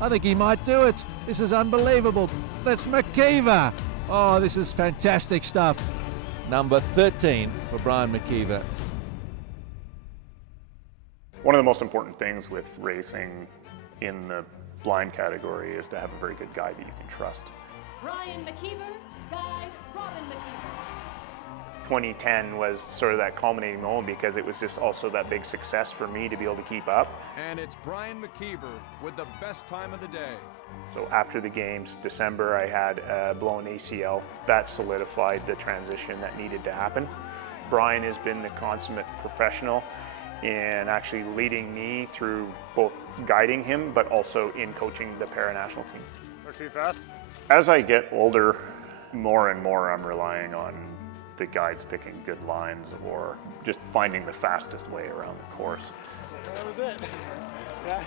I think he might do it. This is unbelievable. That's McKeever. Oh, this is fantastic stuff. Number 13 for Brian McKeever. One of the most important things with racing in the blind category is to have a very good guide that you can trust. Brian McKeever, guide Robin McKeever. 2010 was sort of that culminating moment because it was just also that big success for me to be able to keep up. And it's Brian McKeever with the best time of the day. So after the games, December, I had a blown ACL. That solidified the transition that needed to happen. Brian has been the consummate professional in actually leading me through both guiding him, but also in coaching the para-national team. Too fast? As I get older, more and more I'm relying on the guides picking good lines or just finding the fastest way around the course. That was it. Yeah.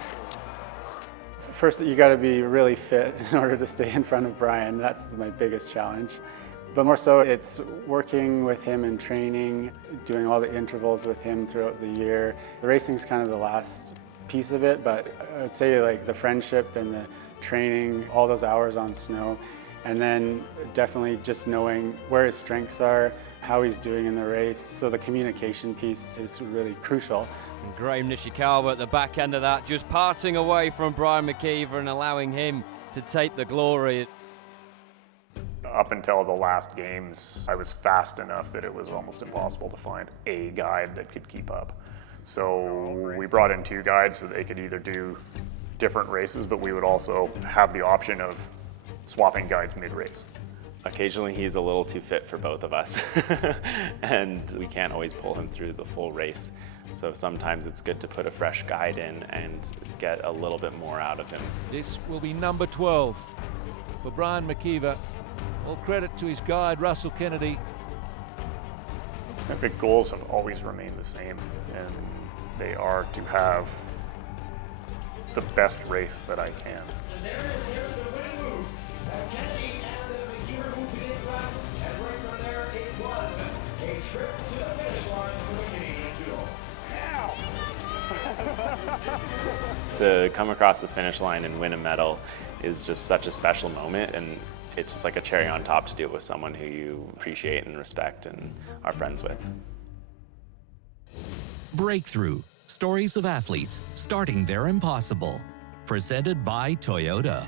First, you got to be really fit in order to stay in front of Brian. That's my biggest challenge. But more so, it's working with him in training, doing all the intervals with him throughout the year. The racing's kind of the last piece of it, but I would say like the friendship and the training, all those hours on snow, and then definitely just knowing where his strengths are, how he's doing in the race. So the communication piece is really crucial. And Graham Nishikawa at the back end of that, just parting away from Brian McKeever and allowing him to take the glory. Up until the last games, I was fast enough that it was almost impossible to find a guide that could keep up. So we brought in two guides so they could either do different races, but we would also have the option of swapping guides mid-race. Occasionally he's a little too fit for both of us and we can't always pull him through the full race. So sometimes it's good to put a fresh guide in and get a little bit more out of him. This will be number 12 for Brian McKeever. All credit to his guide, Russell Kennedy. My big goals have always remained the same, and they are to have the best race that I can. There's the winning move. As Kennedy and McKeever moved it inside, and right from there, it was a trip to the finish line for the Canadian duo. To come across the finish line and win a medal is just such a special moment, and it's just like a cherry on top to do it with someone who you appreciate and respect and are friends with. Breakthrough, stories of athletes starting their impossible. Presented by Toyota.